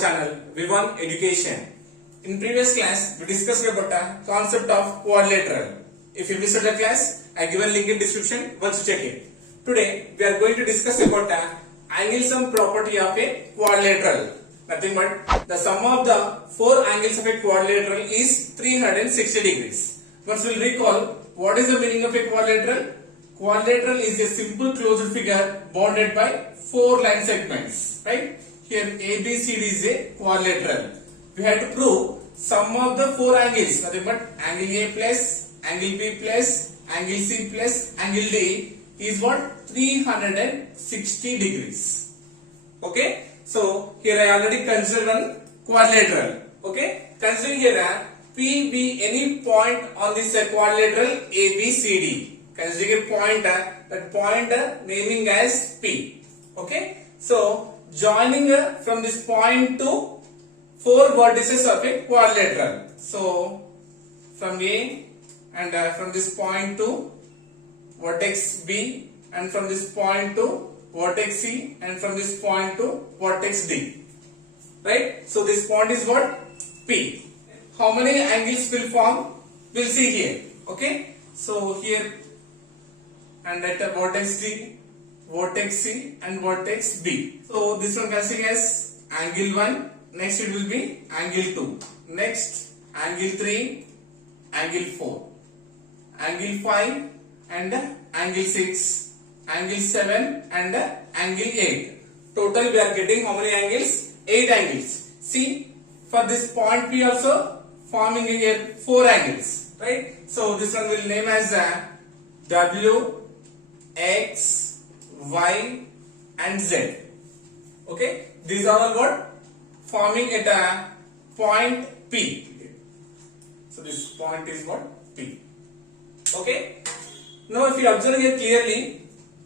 channel V1 Education. In previous class, we discussed about the concept of quadrilateral. If you missed the class, I given link in description. Once you check it. Today, we are going to discuss about the angle sum property of a quadrilateral. Nothing but the sum of the four angles of a quadrilateral is 360 degrees. Once we will recall, what is the meaning of a quadrilateral? Quadrilateral is a simple closed figure bounded by four line segments. Right? Here ABCD is a quadrilateral. We have to prove sum of the four angles. Nothing but angle A plus, angle B plus, angle C plus, angle D is what? 360 degrees. Okay? So here I already considered one quadrilateral. Okay? Considering here P be any point on this quadrilateral ABCD. Considering a point, that point naming as P. Okay? So joining from this point to four vertices of a quadrilateral. So from A and from this point to vertex B, and from this point to vertex C, and from this point to vertex D. Right? So this point is what? P. How many angles will form? We'll see here. Okay? So here and at the vertex D, vertex C and vertex B. So this one considering as angle 1, next it will be angle 2, next angle 3, angle 4, angle 5 and angle 6, angle 7 and angle 8. Total we are getting how many angles? 8 angles. See, for this point P also forming here 4 angles. Right? So this one will name as W, X, Y and Z. Okay? These are all what? Forming at a point P. So this point is what? P. Okay? Now if you observe here clearly,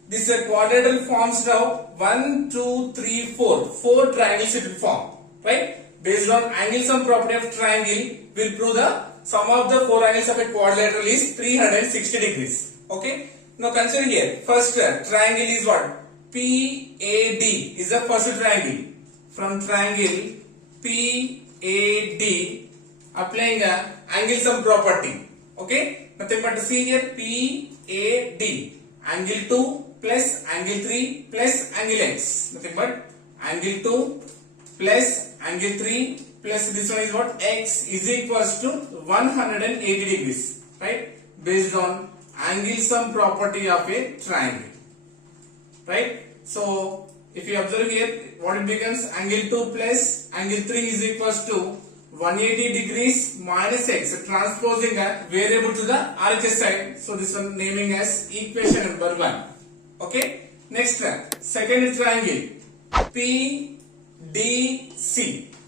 this quadrilateral forms now 1, 2, 3, 4. 4 triangles it will form. Right? Based on angle sum property of triangle, we will prove the sum of the 4 angles of a quadrilateral is 360 degrees. Okay? Now consider here, first triangle is what? PAD is the first triangle. From triangle PAD, applying angle sum property. Okay? Nothing but to see here PAD, angle 2 plus angle 3 plus angle X. Nothing but angle 2 plus angle 3 plus this one is what? X is equals to 180 degrees. Right? Based on angle sum property of a triangle. Right? So if you observe here, what it becomes? Angle 2 plus angle 3 is equals to 180 degrees minus X, transposing a variable to the RHS side. So this one naming as equation number 1. Okay? Next second triangle PDC.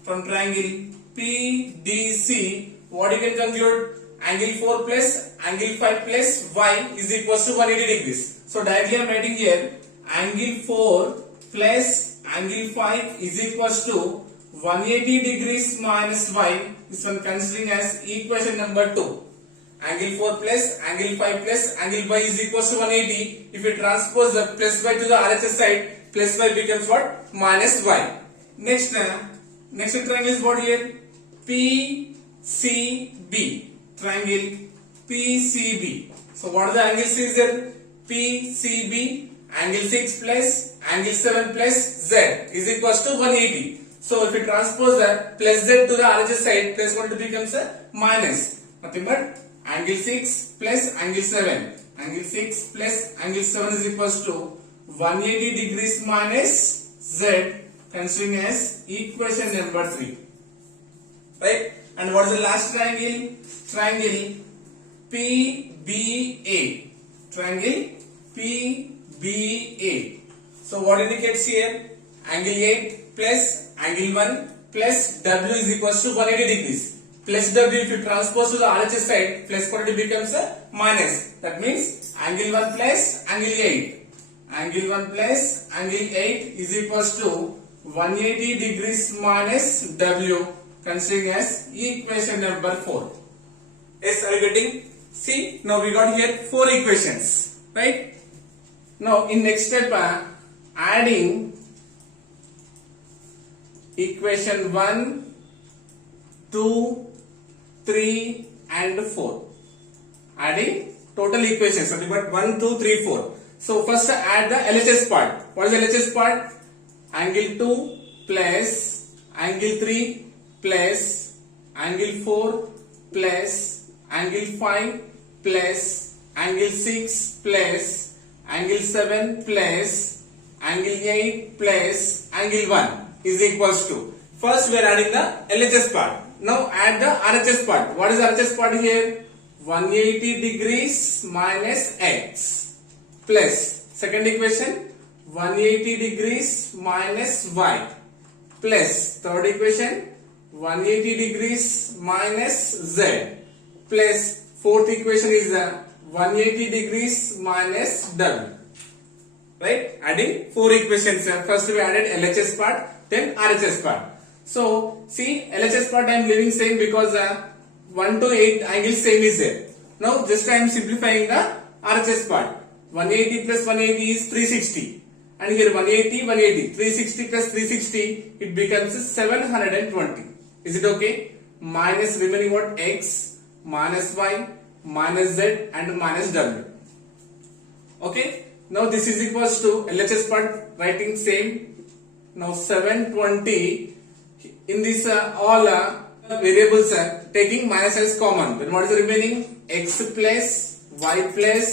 From triangle PDC, what you can conclude? Angle 4 plus angle 5 plus Y is equals to 180 degrees. So directly I am writing here angle 4 plus angle 5 is equals to 180 degrees minus Y. This one considering as equation number 2. Angle 4 plus angle 5 plus angle Y is equals to 180. If you transpose the plus Y to the RHS side, plus Y becomes what? Minus Y. Next triangle is what here? PCB. Triangle PCB. So what are the angles is there? PCB, angle 6 plus angle 7 plus Z is equals to 180. So if you transpose the plus Z to the RHS side, plus what becomes a minus. Nothing but angle 6 plus angle 7. Angle 6 plus angle 7 is equals to 180 degrees minus Z, considering as equation number 3. Right? And what is the last triangle? Triangle PBA. Triangle PBA. So what indicates here? Angle 8 plus angle 1 plus W is equals to 180 degrees. Plus W, if you transpose to the RHS side, plus quantity becomes a minus. That means angle 1 plus angle 8. Angle 1 plus angle 8 is equals to 180 degrees minus W, considering as equation number 4. Yes, are you getting? See, now we got here 4 equations, right? Now in next step, adding equation 1, 2, 3 and 4. Adding total equations, nothing but 1, 2, 3, 4. So first add the LHS part. What is the LHS part? Angle 2 plus angle 3 plus angle 4 plus angle 5 plus angle 6 plus angle 7 plus angle 8 plus angle 1 is equals to. First we are adding the LHS part. Now add the RHS part. What is RHS part here? 180 degrees minus x plus second equation 180 degrees minus y plus third equation 180 degrees minus z plus fourth equation is 180 degrees minus w. Right? Adding four equations. First we added LHS part, then RHS part. So see, LHS part I am leaving same because 1 to 8 angles same is there. Now just I am simplifying the RHS part. 180 plus 180 is 360. And here 180, 180, 360 plus 360, it becomes 720. Is it okay? Minus remaining what? X, minus y, minus z and minus w. Okay? Now this is equals to LHS part, writing same. Now 720, in this all variables taking minus as common. Then what is the remaining? X plus y plus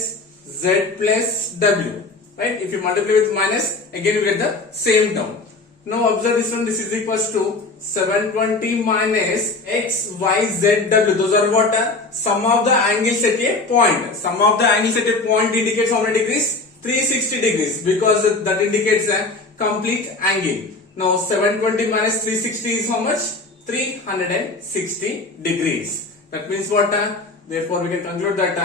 z plus w. Right? If you multiply with minus, again you get the same term. Now observe this one. This is equals to 720 minus x, y, z, w. Those are what? Sum of the angles at a point. Sum of the angles at a point indicates how many degrees? 360 degrees, because that indicates a complete angle. Now 720 minus 360 is how much? 360 degrees. That means what? Therefore we can conclude that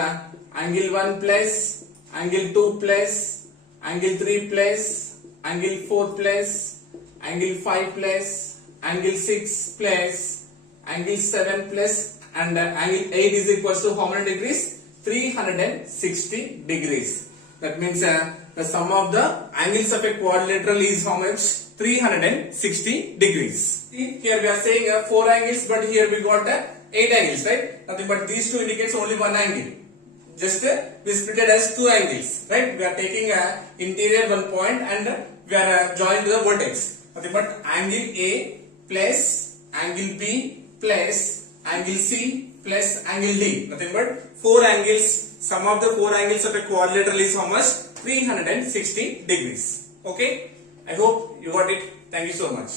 angle 1 plus, angle 2 plus, angle 3 plus, angle 4 plus, angle 5 plus, angle 6 plus, angle 7 plus and angle 8 is equals to how many degrees? 360 degrees. That means the sum of the angles of a quadrilateral is how much? 360 degrees. See, here we are saying 4 angles, but here we got 8 angles, right? Nothing but these two indicates only one angle. Just we split it as 2 angles, right? We are taking interior one point and we are joining to the vertex. Nothing but angle A plus angle B plus angle C plus angle D. Nothing but 4 angles. Sum of the 4 angles of a quadrilateral is how much? 360 degrees. Okay? I hope you got it. Thank you so much.